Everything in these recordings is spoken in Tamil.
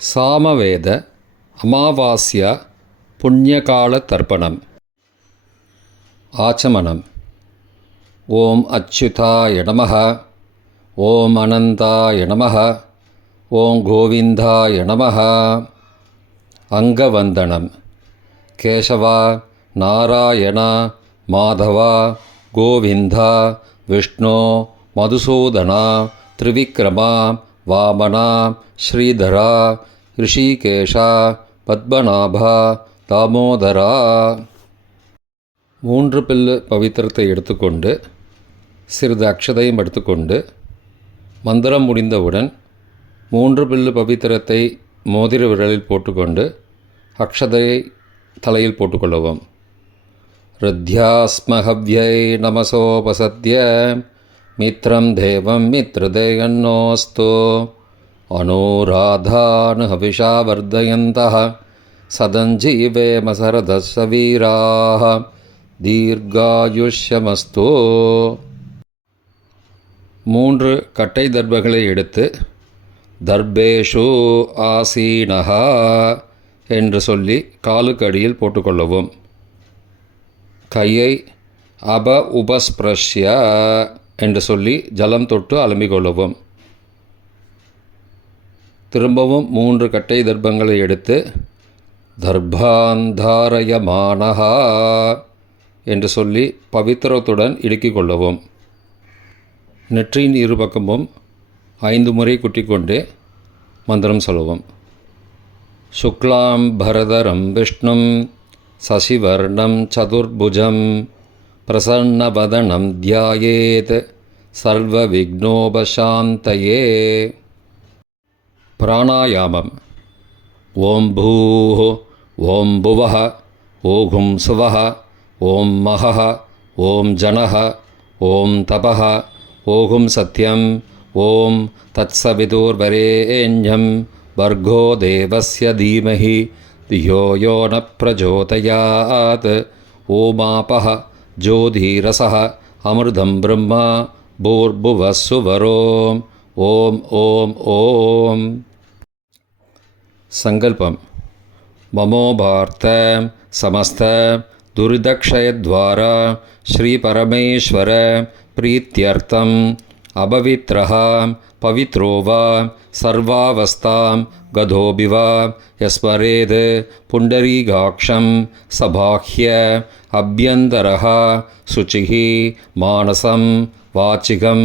சாமவேத அமாவாஸ்யா புண்ணியகால தர்ப்பணம் ஆச்சமனம். ஓம் அச்சுதாய நமக ஓம் அனந்தாய நமக ஓம் கோவிந்தாய நமக அங்கவந்தனம். கேசவா நாராயணா மாதவா கோவிந்தா விஷ்ணோ மதுசூதனா திரிவிக்ரமா வாமனா ஸ்ரீதரா ரிஷிகேஷா பத்மநாபா தாமோதரா மூன்று பில்லு பவித்திரத்தை எடுத்துக்கொண்டு சிறிது அக்ஷதையும் எடுத்துக்கொண்டு மந்திரம் முடிந்தவுடன் மூன்று பில்லு பவித்திரத்தை மோதிர விரலில் போட்டுக்கொண்டு அக்ஷதையை தலையில் போட்டுக்கொள்ளவும். ருத்யாஸ்மஹவ்யை நமசோபசத்யம் மித்ரம் தேவம் மித்ரதேயன்னோஸ்து अनुराधानुहविषा वर्धयन्तः सदञ्जीवेम सरदस्वीराः தீர்காயுஷ்யமஸ்து மூன்று கட்டை தர்பங்களை எடுத்து தர்பேஷு ஆசீனஹா என்று சொல்லி காலுக்கு அடியில் போட்டுக்கொள்ளவும் கையை அப உபஸ்பிரஷ்ய என்று சொல்லி ஜலம் தொட்டு அலம்பிக் கொள்ளவும். திரும்பவும் மூன்று கட்டை தர்ப்பங்களை எடுத்து தர்பாந்தாரயமானஹா என்று சொல்லி பவித்திரத்துடன் இடுக்கிக் கொள்ளவும். நெற்றியின் இரு பக்கமும் ஐந்து முறை குட்டிக்கொண்டே மந்திரம் சொல்லுவோம் சுக்லாம் பரதரம் விஷ்ணும் சசிவர்ணம் சதுர்புஜம் प्रसन्नवदनं ध्यायेत् सर्वविघ्नोपशान्तये। प्राणायामम्। ॐ भूः ॐ भुवः ॐ सुवः ॐ महः ॐ जनः ॐ तपः ॐ सत्यम् ॐ तत्सविदुर्वरे वर्गो देवस्य धीमहि धियो यो न प्रचोदयात्। ओमापः ज्योधिरसः अमृतं ब्रह्म भोर्भुवस्सुवरोम् ॐ सङ्कल्पं ममो भार्ता समस्त दुर्दक्षयद्वारा श्रीपरमेश्वर प्रीत्यर्थम् अपवित्रहा पवित्रो वा सर्वावस्थां गधोऽपि वा यस्मरेद् पुण्डरीगाक्षं सबाह्य अभ्यन्तरः शुचिः मानसं वाचिकं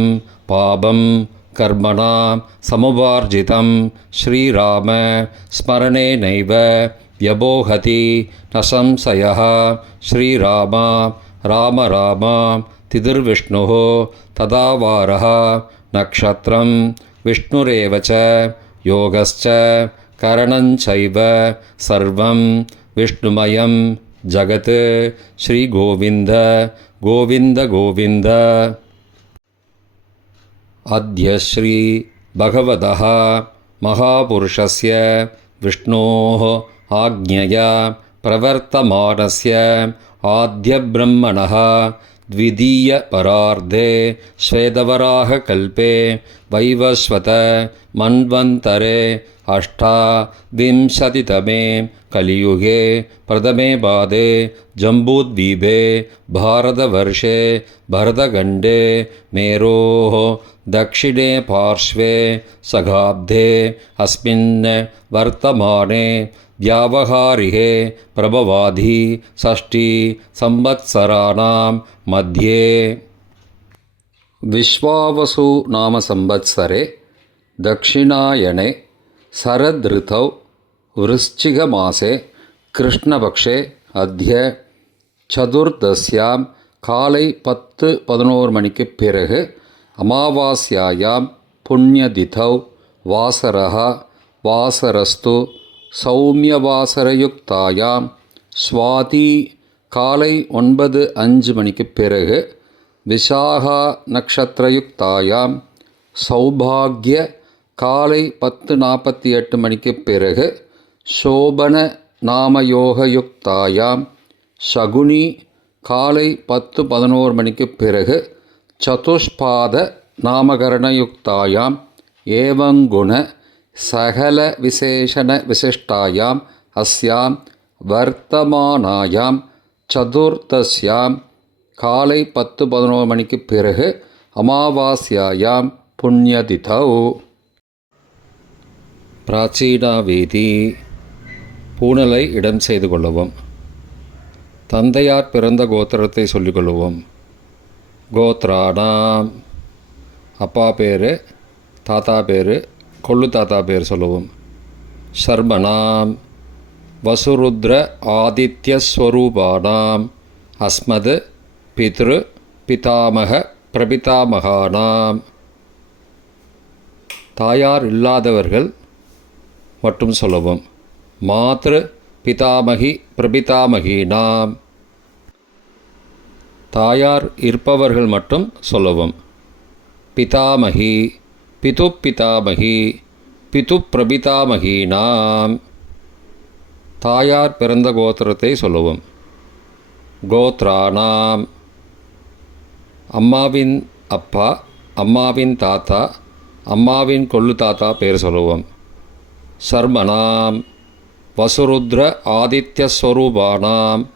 पापं कर्मणा समुपार्जितं श्रीराम स्मरणेनैव व्यबोहति न संशयः श्रीरामा राम राम तिदुर्विष्णुः तदावारः नक्षत्रं विष्णुरेव च योगश्च करणञ्चैव सर्वं विष्णुमयं जगत्। श्रीगोविन्द गोविन्द गोविन्द। अद्य श्रीभगवतः महापुरुषस्य विष्णोः आज्ञया प्रवर्तमानस्य आद्यब्रह्मणः द्वितीयपरार्धे श्वेतवराहकल्पे वैवस्वत मन्वन्तरे अष्टाविंशतितमे कलियुगे प्रथमे पादे जम्बूद्वीपे भारतवर्षे भरतखण्डे मेरोः दक्षिणे पार्श्वे सगाब्धे अस्मिन् वर्तमाने व्यावहारिके प्रभवाधि षष्टि संवत्सराणां मध्ये विश्वावसु नाम संवत्सरे दक्षिणायणे शरदृतौ वृश्चिकमासे कृष्णपक्षे अद्य சதுர்தசியாம் காலை பத்து பதினோரு மணிக்கு பிறகு அமாவாஸ்யாயாம் புண்ணியதிதௌ வாசரः வாசரஸ்து சௌமியவாசரயுக்தாயாம் ஸ்வாதி காலை ஒன்பது அஞ்சு மணிக்கு பிறகு விசாகா நக்ஷத்திரயுக்தாயாம் சௌபாகிய காலை பத்து நாற்பத்தி எட்டு மணிக்கு பிறகு சோபன நாமயோகயுக்தாயாம் சகுனி காலை பத்து பதினோரு மணிக்கு பிறகு சதுஷ்பாத நாமகரணயுக்தாயாம் ஏவங்குண சகல விசேஷண விசிஷ்டாயாம் அஸ்யாம் வர்த்தமானாயாம் சதுர்தஸ்யாம் காலை பத்து பதினோரு மணிக்கு பிறகு அமாவாஸ்யாயாம் புண்ணியதிதௌ. பிராச்சீனா வீதி பூணலை இடம் செய்து கொள்ளவும். தந்தையார் பிறந்த கோத்திரத்தை சொல்லிக்கொள்ளுவோம் கோத்ராடாம் அப்பா பேர் தாத்தா பேர் கொள்ளு தாத்தா பேர் சொல்லுவோம். சர்மணாம் வசுருத்ர ஆதித்யஸ்வரூபானாம் அஸ்மது பித்ரு பிதாமக பிரபிதாமகானாம். தாயார் இல்லாதவர்கள் மட்டும் சொல்லவும். மாத்ரு பிதாமகி பிரபிதாமகினாம். தாயார் இருப்பவர்கள் மட்டும் சொல்லவும். பிதாமகி பிதுப்பிதாமகி பிதுப்பிரபிதாமகீனாம் தாயார் பிறந்த கோத்திரத்தை சொல்லுவோம். கோத்ரானாம். அம்மாவின் அப்பா அம்மாவின் தாத்தா அம்மாவின் கொள்ளு தாத்தா பேர் சொல்லுவோம். சர்மனாம். வசுருத்ர ஆதித்யஸ்வரூபானாம்.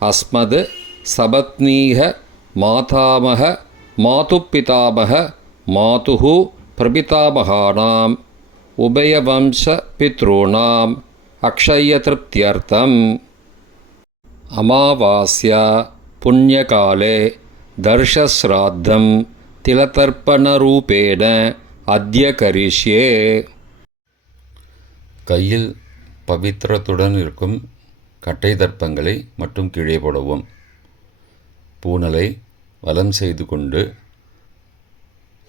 அஸ்மது சபத்னீக மாதாமக மாதுப்பிதாமக மாதுः பிரபிதாமகானாம் உபயவம்ச அக்ஷய அக்ஷயதிருப்தியர்த்தம் அமாவாஸ்யா புண்ணியகாலே தர்ஷஸ்ராத்தம் திலதர்ப்பணரூபேண அத்திய கரிஷ்யே கையில் பவித்திரத்துடன் இருக்கும் கட்டை தர்ப்பங்களை மட்டும் கீழே போடவும். பூனலை வலம் செய்து கொண்டு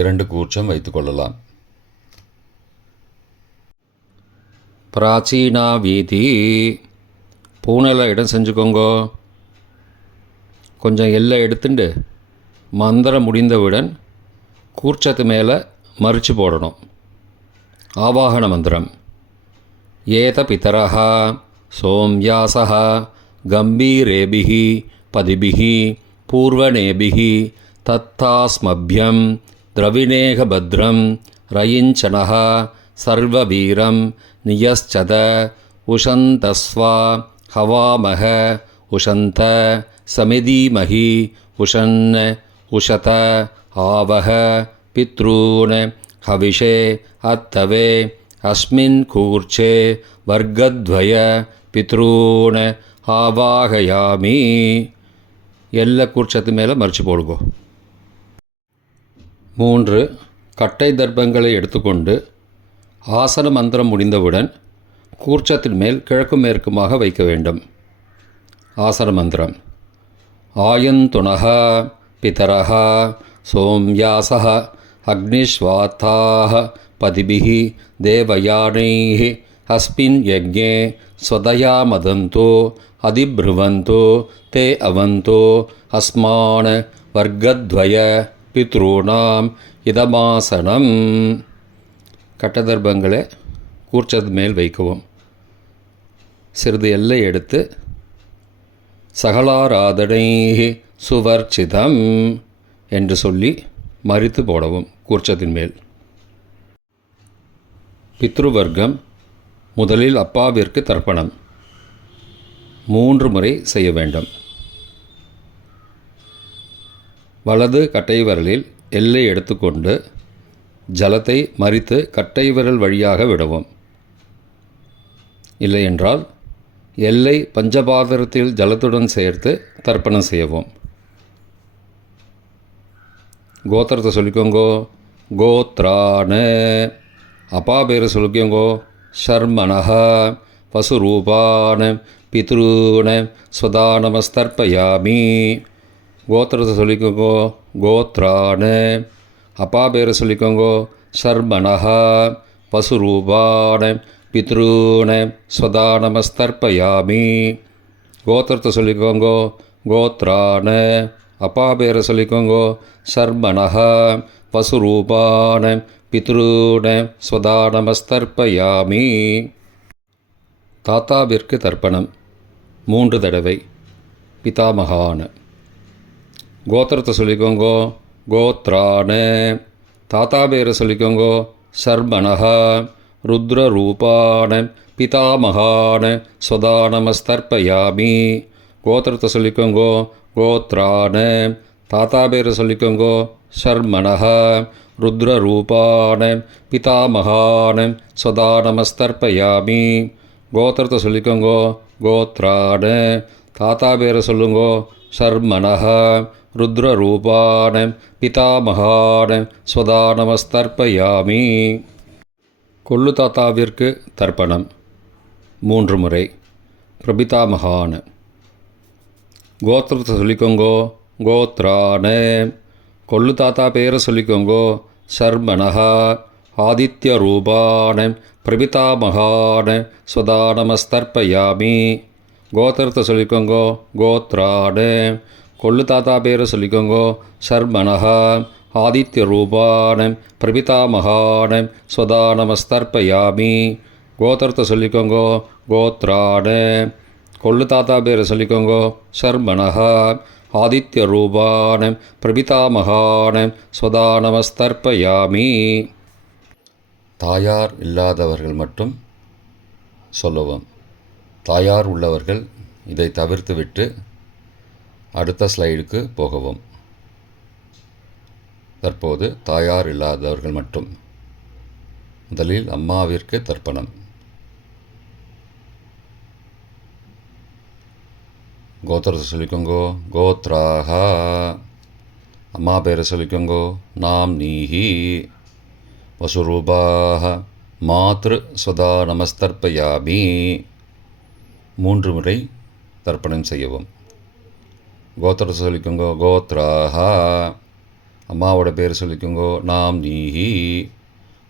இரண்டு கூர்ச்சம் வைத்துக்கொள்ளலாம் பிராச்சீனா வீதி பூனையில் இடம் செஞ்சுக்கோங்கோ. கொஞ்சம் எல்லை எடுத்துட்டு மந்திரம் முடிந்தவுடன் கூர்ச்சத்து மேலே மறித்து போடணும். ஆவாகன மந்திரம். ஏத பிதரः சோம்யாசः கம்பீரேபிகி பதிபிகி பூர்வணேபிः தத்தாஸ்மபியம் திரவிணேகபத்ரம் ரயிஞ்சனः சர்வபீரம் நியச்சத உஷந்தஸ்வா ஹவாமக உஷந்த சமிதீமஹி உஷன் உஷத ஆவக பித்ரூன் ஹவிஷே அத்தவே அஸ்மின் கூர்ச்சே வர்க்கத்வய பித்ரூன் ஆவாகயாமி எல்லா கூர்ச்சத்து மேலே மறைச்சு போடுங்கோ. மூன்று கட்டை தர்ப்பங்களை எடுத்துக்கொண்டு ஆசன மந்திரம் முடிந்தவுடன் கூர்ச்சத்தின் மேல் கிழக்கு மேற்குமாக வைக்க வேண்டும். ஆசன மந்திரம். ஆயந்துணக பிதரக சோம்யாச அக்னிஸ்வாத்தாக பதிபிகி தேவயானை அஸ்மின் யஜ்ஞே ஸ்வதயா மதந்தோ அதிப்ருவந்தோ தே அவந்தோ அஸ்மான வர்க்கத்வய பித்ருணாம் இதமாசனம். கட்டதர்பங்களை கூர்ச்சது மேல் வைக்கவும். சிறிது எல்லை எடுத்து சகலாராதனை சுவர்ச்சிதம் என்று சொல்லி மறித்து போடவும் கூர்ச்சத்தின் மேல். பித்ருவர்க்கம் முதலில் அப்பாவிற்கு தர்ப்பணம். மூன்று முறை செய்ய வேண்டும். வலது கட்டை விரலில் எல்லை எடுத்துக்கொண்டு ஜலத்தை மறித்து கட்டை விரல் வழியாக விடவும். இல்லையென்றால் எல்லை பஞ்சபாதரத்தில் ஜலத்துடன் சேர்த்து தர்ப்பணம் செய்யவும். கோத்திரத்தை சொல்லிக்கோங்கோ. கோத்ரானு. அப்பா பேரை சொல்லிக்கோங்கோ. ஷர்மனஹா பசுரூபான. பித்ருன. ஸ்வதானமஸ்தர்ப்பயாமி. கோத்திரத்தை சொல்லிக்கோங்கோ கோத்ரானு அப்பா பேரை சொல்லிக்கோங்கோ சர்மணः பசுரூபான பித்ருன ஸ்வதா கோத்திரத்தை சொல்லிக்கோங்கோ கோத்ரான அப்பா பேரை சொல்லிக்கோங்கோ சர்மனஹா பசுரூபான பித்ருன ஸ்வதா தாத்தாவிற்கு தர்ப்பணம் மூன்று தடவை. பிதாமகான. கோத்திரத்தை சொல்லிக்கோங்கோ. கோத்ரானே தாத்தா பேரை சொல்லிக்கோங்கோ. சர்மணஹ ருத்ரரூபான பிதாமகான ஸ்வதா நமஸ்தர்ப்பயாமி கோத்திரத்தை சொல்லிக்கோங்கோ. கோத்ரான தாத்தா பேரை சொல்லிக்கோங்கோ. சர்மணஹ ருத்ரரூபான பிதாமகான ஸ்வதா நமஸ்தர்ப்பயாமி கோத்திரத்தை சொல்லிக்கோங்கோ. கோத்ரான தாத்தா பேரை சொல்லுங்கோ. சர்மணஹ ருத்ரரூபான பிதாமகான ஸ்வதா நமஸ்தர்ப்பயாமி கொள்ளு தாத்தாவிற்கு தர்ப்பணம். மூன்று முறை. பிரபிதாமகான. கோத்திரத்தை சொல்லிக்கோங்கோ. கோத்ரான. கொள்ளு தாத்தா பேரை சொல்லிக்கோங்கோ. சர்மணஹ ஆதித்ய ரூபான பிரபிதாமகான ஸ்வதா நமஸ்தர்ப்பயாமி கோத்திரத்தை சொல்லிக்கோங்கோ கோத்ராடு. கொள்ளு தாத்தா பேரை சொல்லிக்கோங்கோ சர்மணஹ ஆதித்ய ரூபானம் பிரபிதாமகான ஸ்வதா நமஸ்தர்ப்பயாமி. கோத்திரத்தை சொல்லிக்கோங்கோ கோத்ராடு. கொள்ளு தாத்தா பேரை சொல்லிக்கோங்கோ சர்மணஹ ஆதித்ய ரூபானம் பிரபிதாமகான ஸ்வதா நமஸ்தர்ப்பயாமி. தாயார் இல்லாதவர்கள் மட்டும் சொல்லுவோம். தாயார் உள்ளவர்கள் இதை தவிர்த்துவிட்டு அடுத்த ஸ்லைடுக்கு போகவும். தற்போது தாயார் இல்லாதவர்கள் மட்டும். முதலில் அம்மாவிற்கு தர்ப்பணம். கோத்திரத்தை சொல்லிக்கோங்கோ. கோத்ராக அம்மா பேரை சொல்லிக்கோங்கோ. நாம் நீஹி. வசுரூபாக மாத்ரு சுதா நமஸ்தர்ப்பயாமி. மூன்று முறை தர்ப்பணம் செய்யவும். கோத்திர சொல்லிக்கோங்கோ கோத்ராஹா. அம்மாவோட பேர் சொல்லிக்கோங்கோ நாம் நீஹி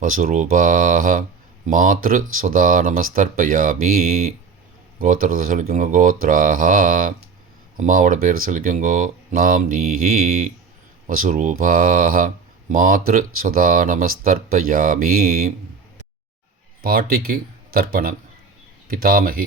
வசுரூபாக மாத்ரு சுதா நமஸ்தர்ப்பயாமி. கோத்திரத்தை சொல்லிக்கோங்க கோத்ராஹா. அம்மாவோட பேர் சொல்லிக்கோங்கோ நாம் நீஹி வசுரூபாக மாத்ரு சுதா நமஸ்தர்ப்பயாமி. பாட்டிக்கு தர்ப்பணம். பிதாமகி.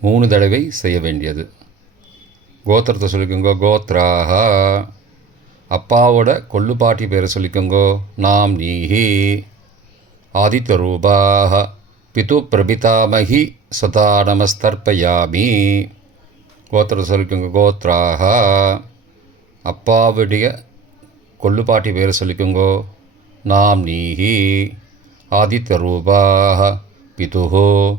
மூணு தடவை செய்ய வேண்டியது. கோத்திரத்தை சொல்லிக்கோங்க கோத்ராக அப்பாவோட கொள்ளுப்பாட்டி பேரை சொல்லிக்கோங்கோ நாம் நீஹி. ஆதித்யரூபாக பிது பிரபிதாமகி சதா நமஸ்தர்ப்பயாமி கோத்திரத்தை சொல்லிக்கோங்க கோத்ராக அப்பாவுடைய கொள்ளுப்பாட்டி பேரை சொல்லிக்கோங்கோ நாம் நீஹி. ஆதித்யரூபாக பிதுஹோ.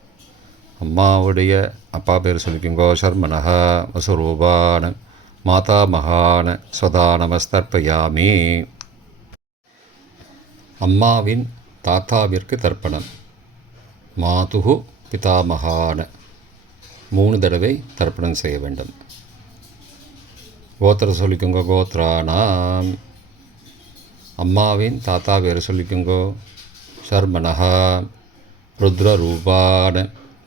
அம்மாவுடைய அப்பா பேர் சொல்லிக்கோங்கோ ஷர்மனஹ வசுரூபான மாதா மகான சதா நமஸ்தர்ப்பயாமி. அம்மாவின் தாத்தாவிற்கு தர்ப்பணம். மாதுகு பிதாமகான. மூணு தடவை தர்ப்பணம் செய்ய வேண்டும். கோத்திர சொல்லிக்கோங்க கோத்ராணாம் அம்மாவின் தாத்தா பேர் சொல்லிக்கோங்கோ ஷர்மனஹா ருத்ரரூபான.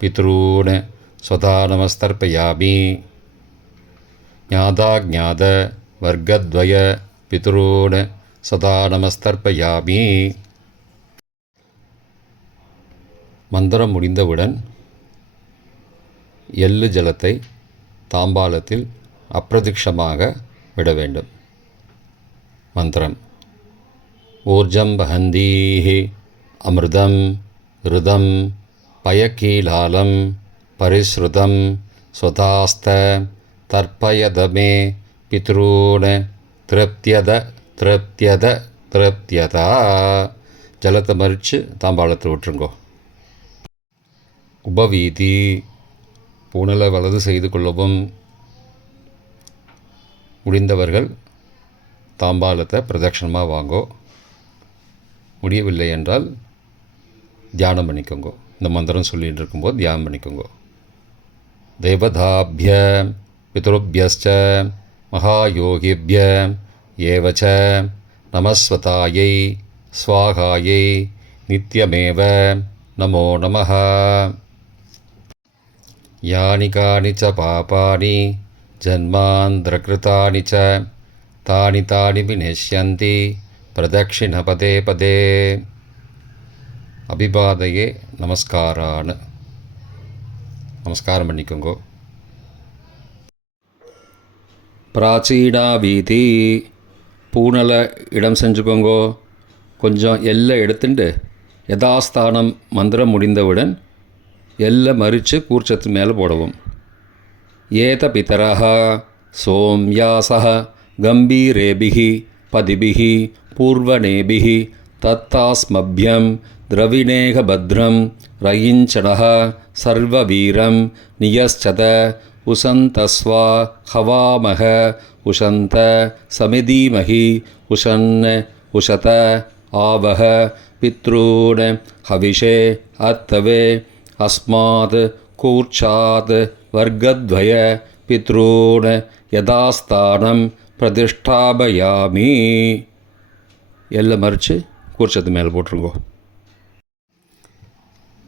பித்ரூன் ஸ்வதா நமஸ்தர்ப்பயாமி ஞாதா ஜாத வர்க்கத்வய பித்ரூன் சதா நமஸ்தர்ப்பயாமி மந்திரம் முடிந்தவுடன் எள்ளு ஜலத்தை தாம்பாலத்தில் அப்பிரதிக்ஷமாக விட வேண்டும். மந்திரம். ஊர்ஜம் வஹந்தீஹி அமிர்தம் ருதம் பயக்கீலாலம் பரிஸ்ருதம் சுதாஸ்த தர்ப்பயதமே பித்ரூன் திருப்தியத திருப்தியத திருப்தியதா. ஜலத்தை மறித்து தாம்பாளத்தில் விட்டுருங்கோ. உபவீதி பூனலை வலது செய்து கொள்ளவும் முடிந்தவர்கள் தாம்பாலத்தை பிரதட்சணமாக வாங்கோ. முடியவில்லை என்றால் தியானம் பண்ணிக்கோங்கோ. இந்த மந்திரம் சொல்லிகிட்டு இருக்கும்போது தியானம் பண்ணிக்கோங்க. தேவதாபிய பித்ருபியஸ்ச மகாயோகிபிய ஏவச்ச நமஸ்வதாயை ஸ்வாகாயை நித்தியமேவ நமோ நம யானி காணி ச பாபானி ஜன்மாந்திரகிருத்தானி ச தானி தானி விநேஷ்யந்தி பிரதட்சிணபதே பதே. அபிபாதையே நமஸ்காரான்னு. நமஸ்காரம் பண்ணிக்கோங்கோ. பிராச்சீனா வீதி பூனல இடம் செஞ்சுக்கோங்கோ. கொஞ்சம் எல்லை எடுத்துட்டு யதாஸ்தானம் மந்திரம் முடிந்தவுடன் எல்லை மறித்து கூர்ச்சத்து மேலே போடவும். ஏத பிதரः சோம்யாசः கம்பீரேபிகி பதிபிகி பூர்வணேபிः தத்தாஸ்மபியம் द्रविणेहभद्रं रयिञ्चणः सर्ववीरं नियश्चत उशन्तस्वा हवामः उशन्त समिधीमहि उशन् उशत आवह पितॄन् हविषे अत्तवे अस्मात् कूर्चात् वर्गद्वय पितॄन् यदास्तानं प्रतिष्ठापयामि எல்லாம் மறித்து கூர்ச்சத்து மேலே போட்டுருங்கோ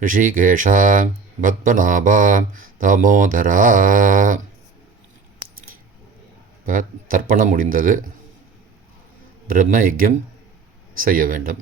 ரிஷிகேஷா பத்மநாபா தாமோதரா இப்போ தர்ப்பணம் முடிந்தது. பிரம்ம யஜ்யம் செய்ய வேண்டும்.